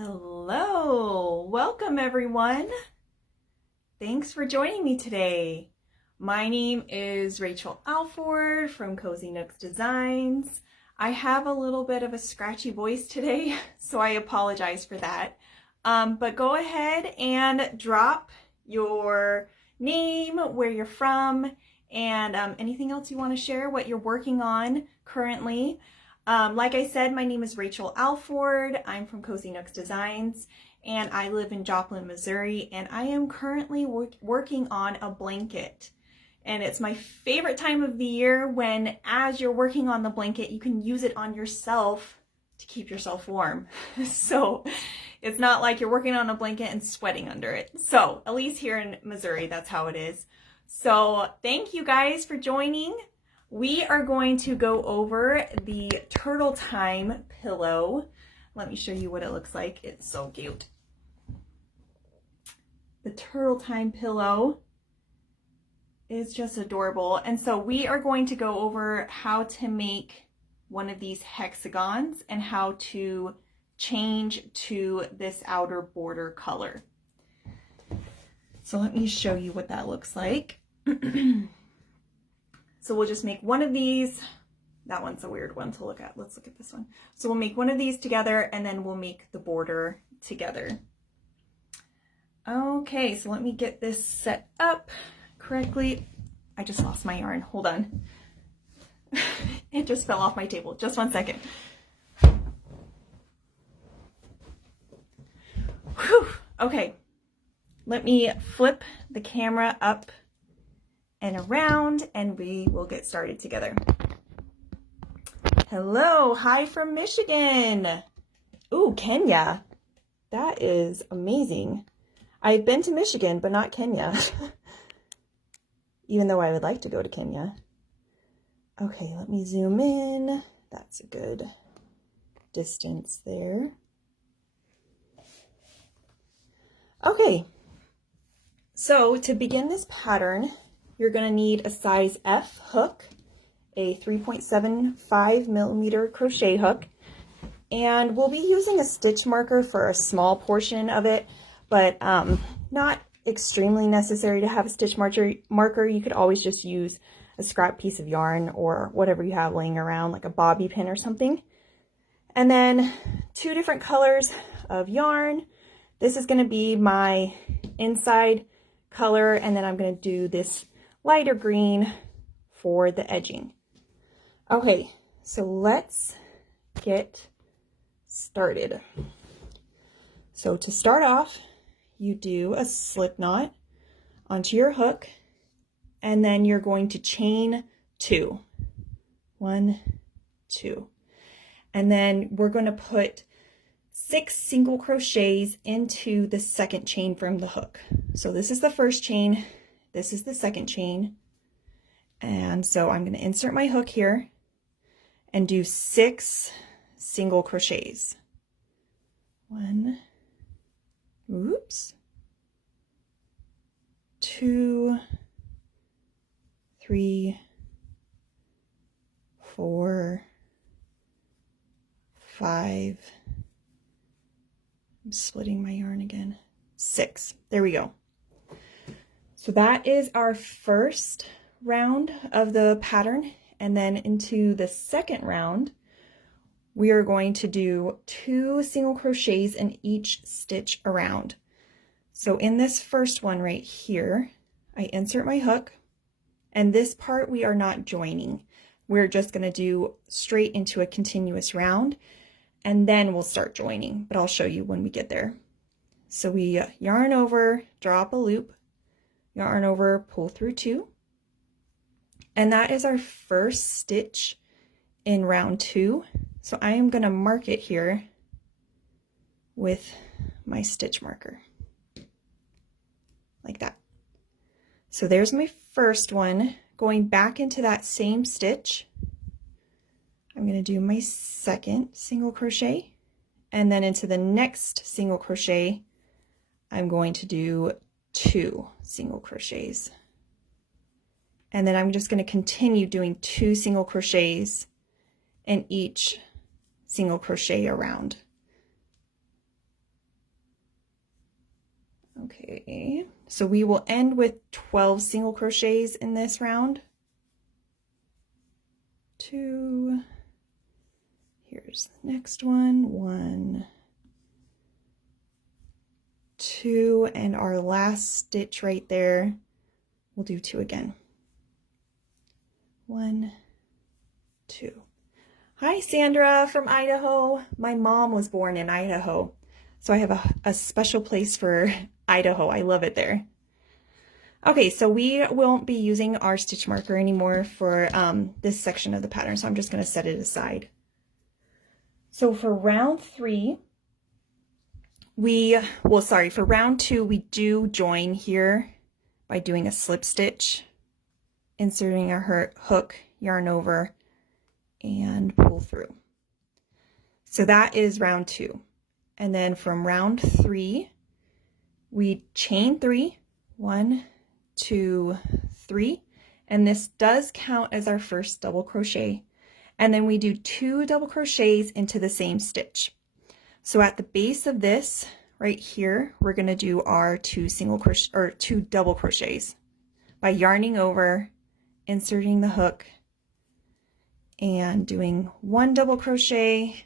Hello, welcome everyone. Thanks for joining me today. My name is Rachel Alford from Cozy Nooks Designs. I have a little bit of a scratchy voice today, so I apologize for that. But go ahead and drop your name, where you're from, and anything else you want to share, what you're working on currently. Like I said, my name is Rachel Alford. I'm from Cozy Nooks Designs, and I live in Joplin, Missouri, and I am currently working on a blanket. And it's my favorite time of the year when, as you're working on the blanket, you can use it on yourself to keep yourself warm. So it's not like you're working on a blanket and sweating under it. So at least here in Missouri, that's how it is. So thank you guys for joining. We are going to go over the Turtle Time pillow. Let me show you what it looks like. It's so cute. The Turtle Time pillow is just adorable. And so we are going to go over how to make one of these hexagons and how to change to this outer border color. So let me show you what that looks like. So we'll just make one of these. That one's a weird one to look at. Let's look at this one. So we'll make one of these together, and then we'll make the border together. Okay, so let me get this set up correctly. I just lost my yarn. Hold on. It just fell off my table. Just one second. Whew. Okay, let me flip the camera up and around, and we will get started together. Hello, hi from Michigan. Ooh, Kenya. That is amazing. I've been to Michigan, but not Kenya. Even though I would like to go to Kenya. Okay, let me zoom in. That's a good distance there. Okay, so to begin this pattern, you're going to need a size F hook, a 3.75 millimeter crochet hook, and we'll be using a stitch marker for a small portion of it, but not extremely necessary to have a stitch marker. You could always just use a scrap piece of yarn or whatever you have laying around, like a bobby pin or something. And then 2 different colors of yarn. This is going to be my inside color, and then I'm going to do this lighter green for the edging. Okay, so let's get started. So to start off, you do a slip knot onto your hook, and then you're going to chain 2. 1, 2. And then we're going to put 6 single crochets into the second chain from the hook. So this is the first chain, this is the second chain. And so I'm going to insert my hook here and do 6 single crochets. 1, oops, 2, 3, 4, 5, I'm splitting my yarn again, 6. There we go. So that is our first round of the pattern, and then into the second round we are going to do 2 single crochets in each stitch around. So in this first one right here, I insert my hook, and this part we are not joining. We're just going to do straight into a continuous round, and then we'll start joining, but I'll show you when we get there. So we yarn over, drop a loop, yarn over, pull through 2, and that is our first stitch in round 2. So I am going to mark it here with my stitch marker, like that. So there's my first one. Going back into that same stitch, I'm going to do my second single crochet, and then into the next single crochet, I'm going to do 2 single crochets. And then I'm just going to continue doing 2 single crochets in each single crochet around. Okay, so we will end with 12 single crochets in this round. 2, here's the next one, 1, 2, and our last stitch right there, we'll do 2 again. 1, 2. Hi, Sandra from Idaho. My mom was born in Idaho, so I have a special place for Idaho. I love it there. Okay, so we won't be using our stitch marker anymore for this section of the pattern, so I'm just going to set it aside. So for round 3, for round 2, we do join here by doing a slip stitch, inserting our hook, yarn over, and pull through. So that is round 2. And then from round 3, we chain 3, 1, 2, 3, and this does count as our first double crochet. And then we do 2 double crochets into the same stitch. So at the base of this right here, we're going to do our 2 double crochets by yarning over, inserting the hook, and doing 1 double crochet,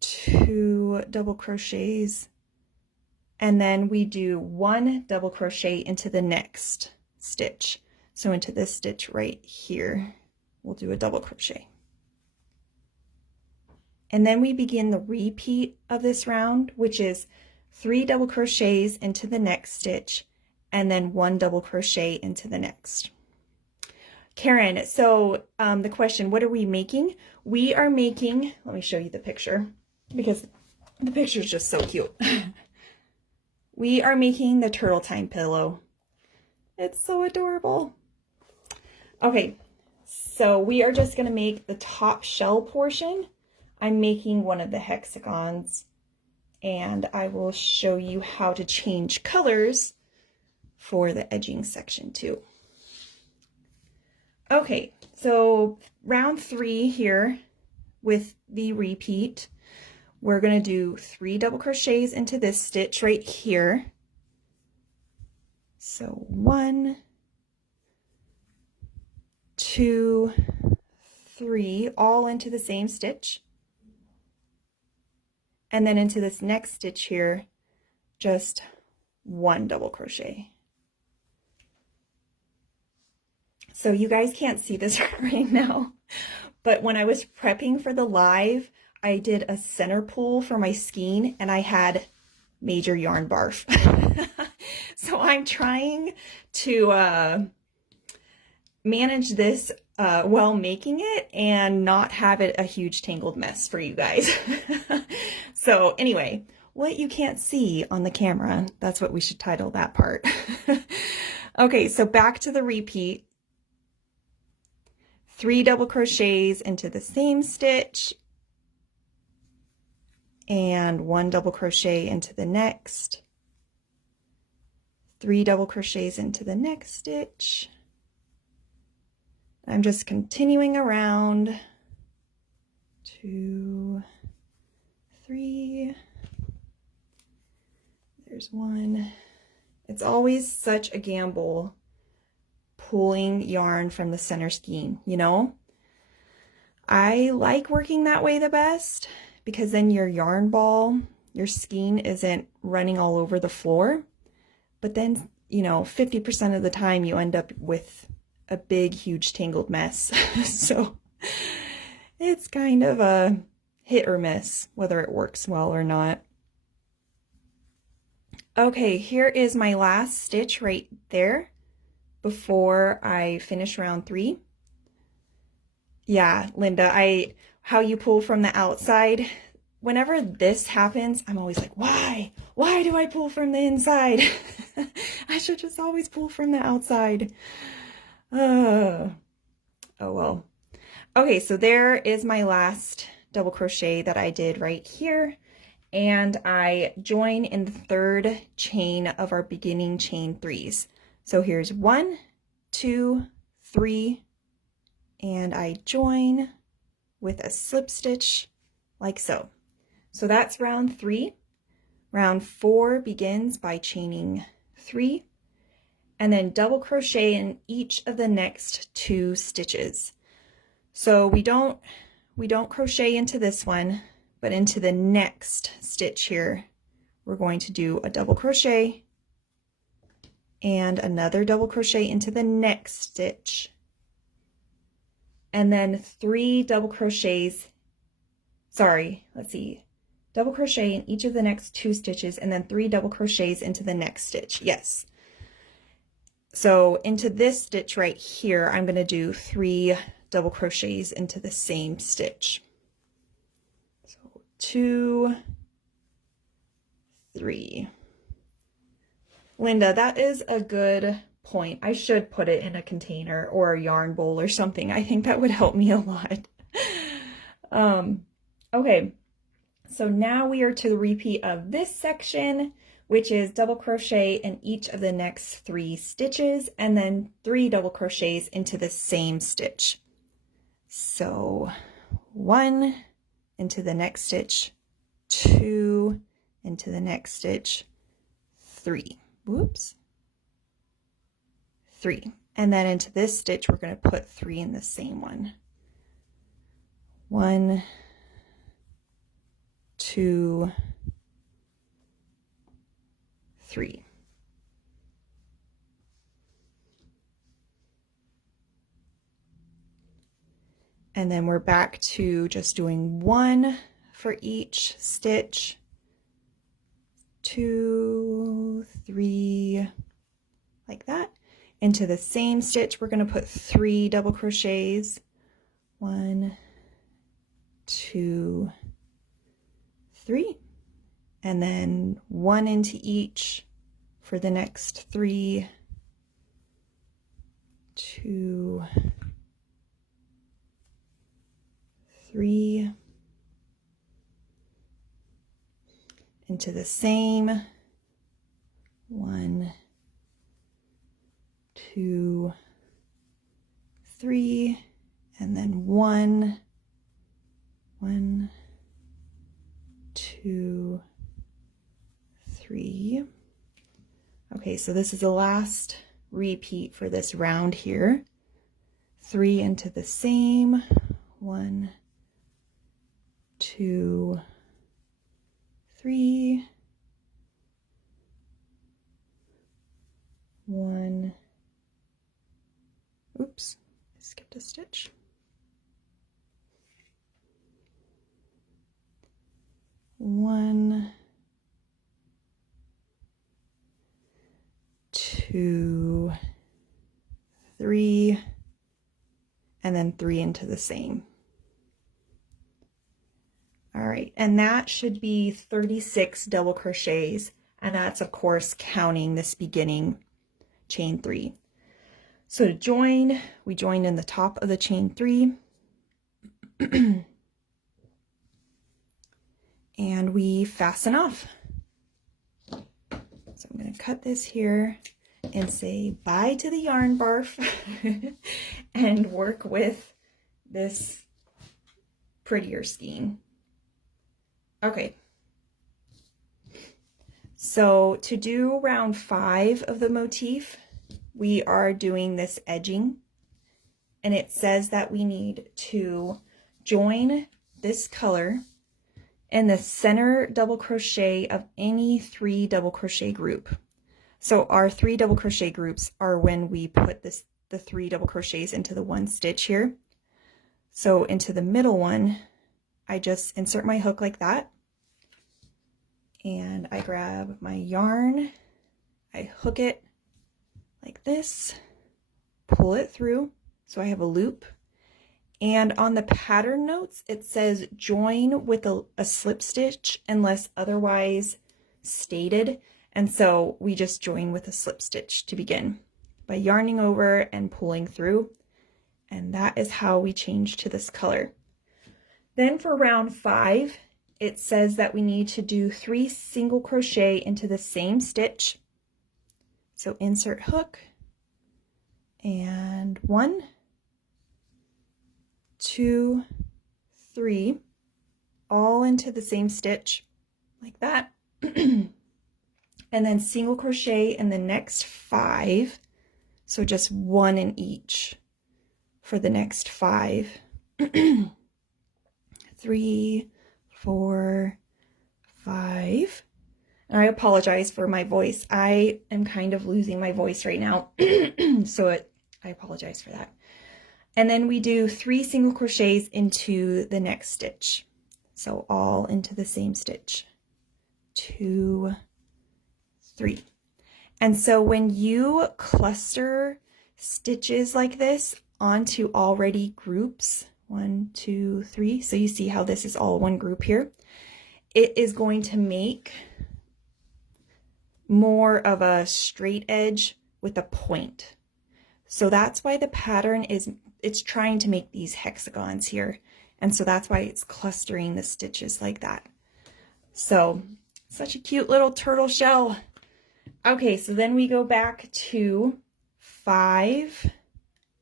2 double crochets, and then we do 1 double crochet into the next stitch. So into this stitch right here, we'll do a double crochet. And then we begin the repeat of this round, which is 3 double crochets into the next stitch, and then 1 double crochet into the next. Karen, so the question, what are we making? We are making, let me show you the picture because the picture is just so cute. We are making the turtle time pillow. It's so adorable. Okay, so we are just going to make the top shell portion. I'm making one of the hexagons, and I will show you how to change colors for the edging section too. Okay, so round 3 here with the repeat, we're going to do 3 double crochets into this stitch right here. So 1, 2, 3, all into the same stitch. And then into this next stitch here, just 1 double crochet. So you guys can't see this right now, but when I was prepping for the live, I did a center pull for my skein and I had major yarn barf. So I'm trying to manage this while making it and not have it a huge tangled mess for you guys. So anyway, what you can't see on the camera, that's what we should title that part. Okay, so back to the repeat. 3 double crochets into the same stitch and 1 double crochet into the next, 3 double crochets into the next stitch. I'm just continuing around. 2, 3, there's 1. It's always such a gamble pulling yarn from the center skein, you know? I like working that way the best because then your yarn ball, your skein isn't running all over the floor. But then, you know, 50% of the time you end up with a big, huge tangled mess. So it's kind of a hit or miss whether it works well or not. Okay, here is my last stitch right there before I finish round 3. Yeah, Linda, how you pull from the outside, whenever this happens, I'm always like, why? Why do I pull from the inside? I should just always pull from the outside. Oh well. Okay, so there is my last double crochet that I did right here. And I join in the 3rd chain of our beginning chain 3s. So here's 1, 2, 3, and I join with a slip stitch like so. So that's round 3. Round 4 begins by chaining 3 and then double crochet in each of the next 2 stitches. So we don't crochet into this one, but into the next stitch here, we're going to do a double crochet and another double crochet into the next stitch, and then 3 double crochets, double crochet in each of the next 2 stitches and then 3 double crochets into the next stitch. Yes. So into this stitch right here, I'm going to do 3 double crochets into the same stitch. So 2, 3. Linda, that is a good point. I should put it in a container or a yarn bowl or something. I think that would help me a lot. Okay, so now we are to the repeat of this section, which is double crochet in each of the next 3 stitches and then 3 double crochets into the same stitch. So 1 into the next stitch, 2 into the next stitch, 3. Whoops. 3. And then into this stitch, we're going to put 3 in the same one. 1, 2, 3. And then we're back to just doing 1 for each stitch. 2, 3, like that. Into the same stitch, we're going to put 3 double crochets. 1, 2, 3. And then 1 into each for the next 3. 2, 3. Into the same. 1, 2, 3, and then 1, 1, 2, 3. Okay, so this is the last repeat for this round here. 3 into the same. 1, 2, 3. 1. Oops, I skipped a stitch. 1, 2, 3, and then 3 into the same. All right, and that should be 36 double crochets, and that's of course counting this beginning chain 3. So to join, we join in the top of the chain 3 and we fasten off. So I'm going to cut this here and say bye to the yarn barf and work with this prettier skein. Okay. So to do round 5 of the motif, we are doing this edging, and it says that we need to join this color in the center double crochet of any 3 double crochet group. So our 3 double crochet groups are when we put the 3 double crochets into the 1 stitch here. So into the middle one, I just insert my hook like that, and I grab my yarn, I hook it like this, pull it through so I have a loop, and on the pattern notes it says join with a slip stitch unless otherwise stated, and so we just join with a slip stitch to begin by yarning over and pulling through, and that is how we change to this color. Then for round 5, it says that we need to do 3 single crochet into the same stitch. So insert hook, and 1, 2, 3, all into the same stitch like that. and then single crochet in the next 5. So just 1 in each for the next 5. 3, 4, 5. And I apologize for my voice. I am kind of losing my voice right now. I apologize for that. And then we do 3 single crochets into the next stitch. So all into the same stitch. 2, 3. And so when you cluster stitches like this onto already groups, 1, 2, 3, so you see how this is all one group here, it is going to make more of a straight edge with a point. So that's why the pattern it's trying to make these hexagons here. And so that's why it's clustering the stitches like that. So such a cute little turtle shell. Okay, so then we go back to 5.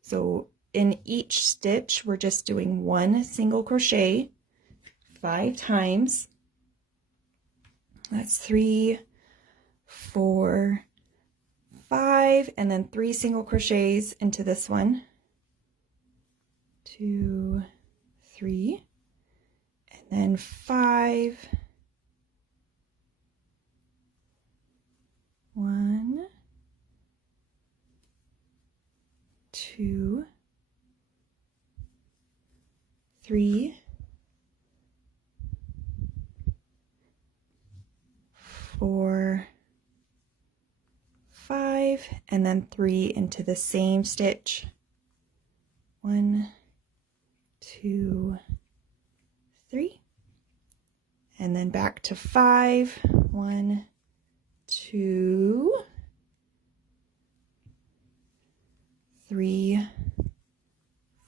So in each stitch, we're just doing 1 single crochet 5 times. That's 3, 4, 5, and then 3 single crochets into this one. 2, 3, and then 5. 1, 2, 3, 4, 5, and then 3 into the same stitch. 1, 2, 3, and then back to 5. 1, 2, 3,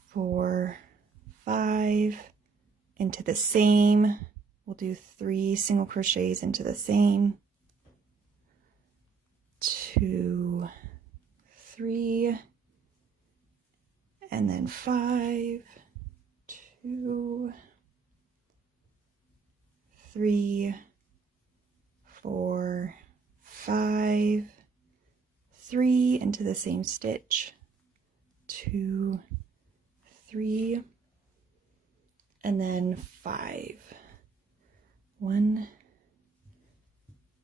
4, 5, into the same. We'll do 3 single crochets into the same. 2, 3, and then 5, 2, 3, 4, 5, 3 into the same stitch. 2, 3, and then 5. 1,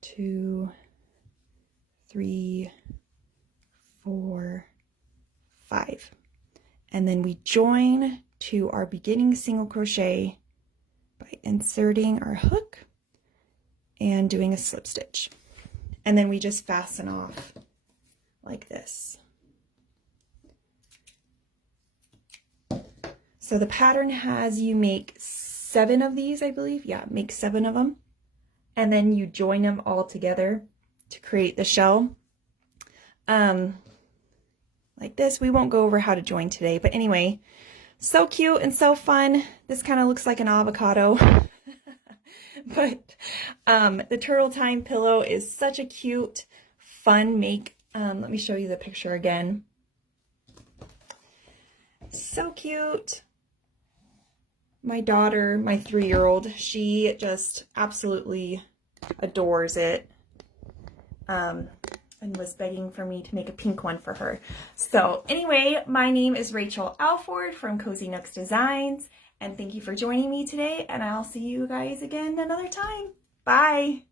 2, 3, 4, 5. And then we join to our beginning single crochet by inserting our hook and doing a slip stitch. And then we just fasten off like this. So the pattern has you make 7 of these, I believe. Yeah, make 7 of them. And then you join them all together to create the shell. Like this. We won't go over how to join today, but anyway, so cute and so fun. This kind of looks like an avocado. But the Turtle Time pillow is such a cute, fun make. Let me show you the picture again. So cute. My daughter, my 3-year-old, she just absolutely adores it. And was begging for me to make a pink one for her. So anyway, my name is Rachel Alford from Cozy Nooks Designs, and thank you for joining me today, and I'll see you guys again another time. Bye!